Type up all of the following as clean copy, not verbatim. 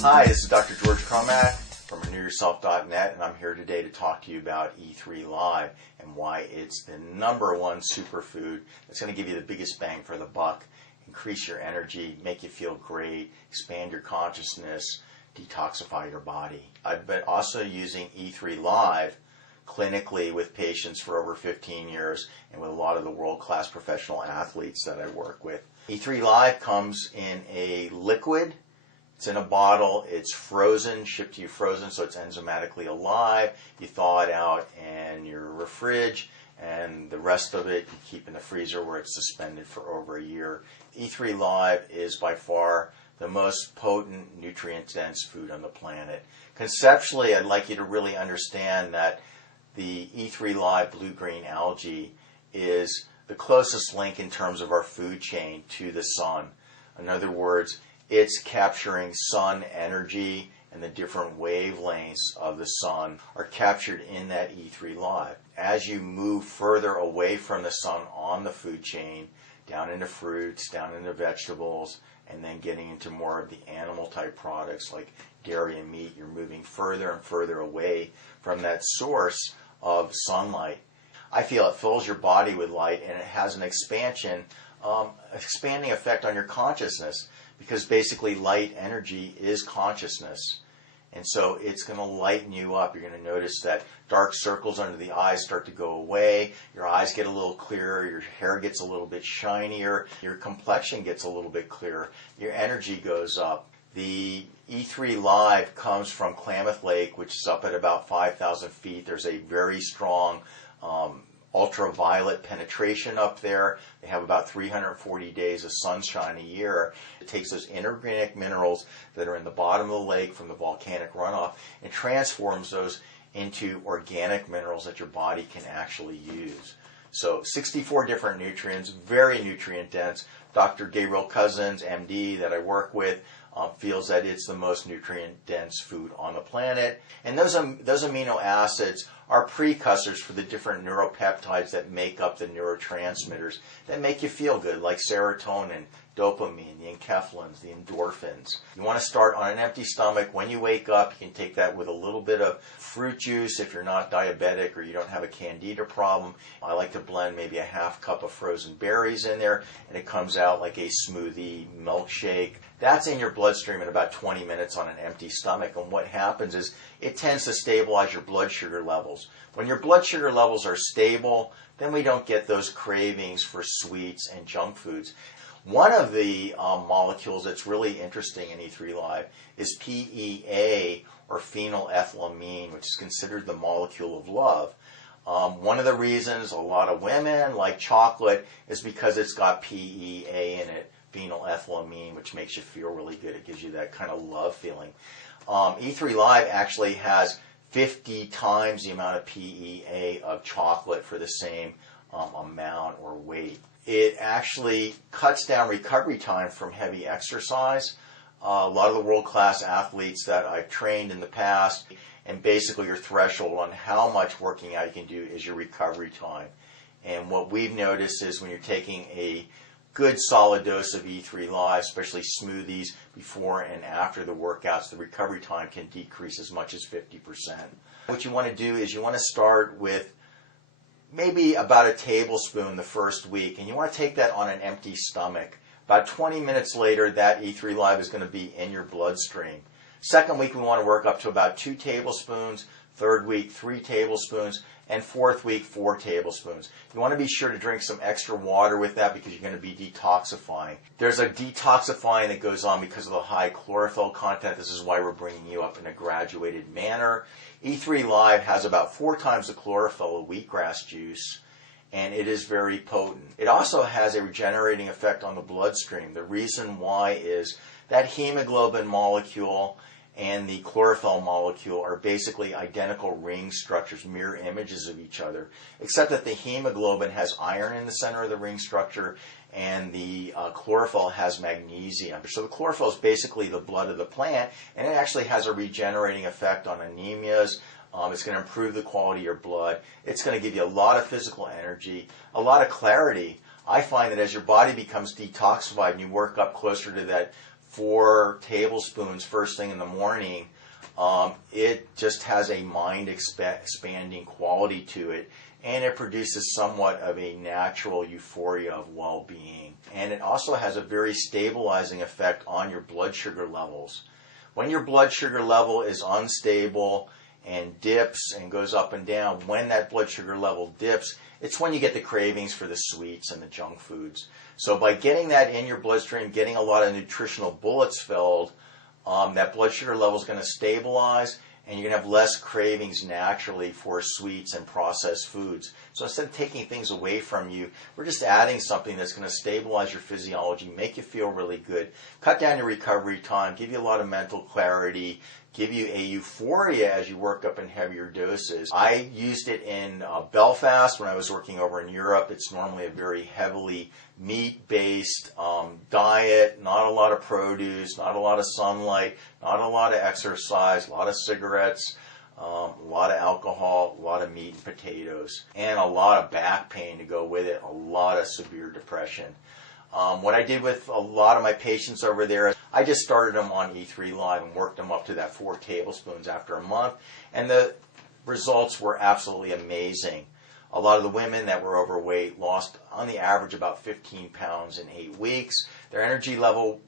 Hi, this is Dr. George Cromack from RenewYourself.net, and I'm here today to talk to you about E3 Live and why it's the #1 superfood that's going to give you the biggest bang for the buck, increase your energy, make you feel great, expand your consciousness, detoxify your body. I've been also using E3 Live clinically with patients for over 15 years and with a lot of the world-class professional athletes that I work with. E3 Live comes in a liquid. It's in a bottle, it's frozen, shipped to you frozen, so it's enzymatically alive. You thaw it out in your fridge, and the rest of it you keep in the freezer where it's suspended for over a year. E3 Live is by far the most potent, nutrient-dense food on the planet. Conceptually, I'd like you to really understand that the E3 Live blue-green algae is the closest link in terms of our food chain to the sun. In other words, it's capturing sun energy, and the different wavelengths of the sun are captured in that E3 Live. As you move further away from the sun on the food chain, down into fruits, down into vegetables, and then getting into more of the animal type products like dairy and meat, you're moving further and further away from that source of sunlight. I feel it fills your body with light, and it has an expanding effect on your consciousness, because basically light energy is consciousness. And so it's going to lighten you up. You're going to notice that dark circles under the eyes start to go away. Your eyes get a little clearer. Your hair gets a little bit shinier. Your complexion gets a little bit clearer. Your energy goes up. The E3 Live comes from Klamath Lake, which is up at about 5,000 feet. There's a very strong ultraviolet penetration up there. They have about 340 days of sunshine a year. It takes those inorganic minerals that are in the bottom of the lake from the volcanic runoff and transforms those into organic minerals that your body can actually use. So 64 different nutrients, very nutrient dense. Dr. Gabriel Cousins, MD, that I work with, feels that it's the most nutrient-dense food on the planet. And those amino acids are precursors for the different neuropeptides that make up the neurotransmitters that make you feel good, like serotonin, dopamine, the enkephalins, the endorphins. You want to start on an empty stomach. When you wake up, you can take that with a little bit of fruit juice if you're not diabetic or you don't have a candida problem. I like to blend maybe a half cup of frozen berries in there, and it comes out like a smoothie milkshake. That's in your bloodstream in about 20 minutes on an empty stomach, and what happens is it tends to stabilize your blood sugar levels. When your blood sugar levels are stable, then we don't get those cravings for sweets and junk foods. One of the molecules that's really interesting in E3 Live is PEA, or phenylethylamine, which is considered the molecule of love. One of the reasons a lot of women like chocolate is because it's got PEA in it, phenylethylamine, which makes you feel really good. It gives you that kind of love feeling. E3 Live actually has 50 times the amount of PEA of chocolate for the same amount or weight. It actually cuts down recovery time from heavy exercise. A lot of the world-class athletes that I've trained in the past, and basically your threshold on how much working out you can do is your recovery time. And what we've noticed is when you're taking a good solid dose of E3 Live, especially smoothies before and after the workouts, the recovery time can decrease as much as 50%. What you want to do is you want to start with maybe about a tablespoon the first week, and you want to take that on an empty stomach. About 20 minutes later, that E3 Live is going to be in your bloodstream. Second week, we want to work up to about 2 tablespoons. Third week, 3 tablespoons. And fourth week, 4 tablespoons. You want to be sure to drink some extra water with that because you're going to be detoxifying. There's a detoxifying that goes on because of the high chlorophyll content. This is why we're bringing you up in a graduated manner. E3 Live has about 4 times the chlorophyll of wheatgrass juice, and it is very potent. It also has a regenerating effect on the bloodstream. The reason why is that hemoglobin molecule and the chlorophyll molecule are basically identical ring structures, mirror images of each other, except that the hemoglobin has iron in the center of the ring structure and the chlorophyll has magnesium. So the chlorophyll is basically the blood of the plant, and it actually has a regenerating effect on anemias. It's going to improve the quality of your blood. It's going to give you a lot of physical energy, a lot of clarity. I find that as your body becomes detoxified and you work up closer to that 4 tablespoons first thing in the morning, it just has a mind-expanding quality to it, and it produces somewhat of a natural euphoria of well-being. And it also has a very stabilizing effect on your blood sugar levels. When your blood sugar level is unstable and dips and goes up and down, when that blood sugar level dips, it's when you get the cravings for the sweets and the junk foods. So by getting that in your bloodstream, getting a lot of nutritional bullets filled, that blood sugar level is going to stabilize, and you're going to have less cravings naturally for sweets and processed foods. So instead of taking things away from you, we're just adding something that's going to stabilize your physiology, make you feel really good, cut down your recovery time, give you a lot of mental clarity, give you a euphoria as you work up in heavier doses. I used it in Belfast when I was working over in Europe. It's normally a very heavily meat-based diet, not a lot of produce, not a lot of sunlight, not a lot of exercise, a lot of cigarettes, a lot of alcohol, a lot of meat and potatoes, and a lot of back pain to go with it, a lot of severe depression. What I did with a lot of my patients over there, I just started them on E3 Live and worked them up to that 4 tablespoons after a month, and the results were absolutely amazing. A lot of the women that were overweight lost, on the average, about 15 pounds in 8 weeks. Their energy level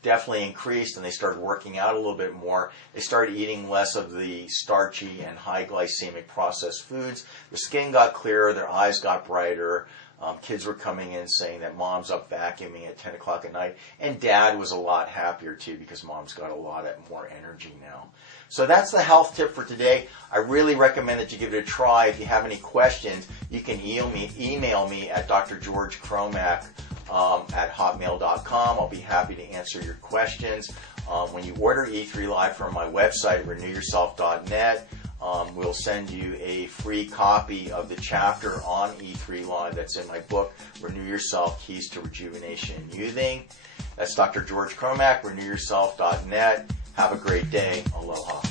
definitely increased, and they started working out a little bit more. They started eating less of the starchy and high glycemic processed foods. Their skin got clearer, their eyes got brighter. Kids were coming in saying that mom's up vacuuming at 10 o'clock at night, and dad was a lot happier too because mom's got a lot more energy now. So that's the health tip for today. I really recommend that you give it a try. If you have any questions, you can email me at drgeorgecromack at hotmail.com. I'll be happy to answer your questions. When you order E3 Live from my website, renewyourself.net, we'll send you a free copy of the chapter on E3 Live that's in my book, Renew Yourself, Keys to Rejuvenation and Youthing. That's Dr. George Cromack, renewyourself.net. Have a great day. Aloha.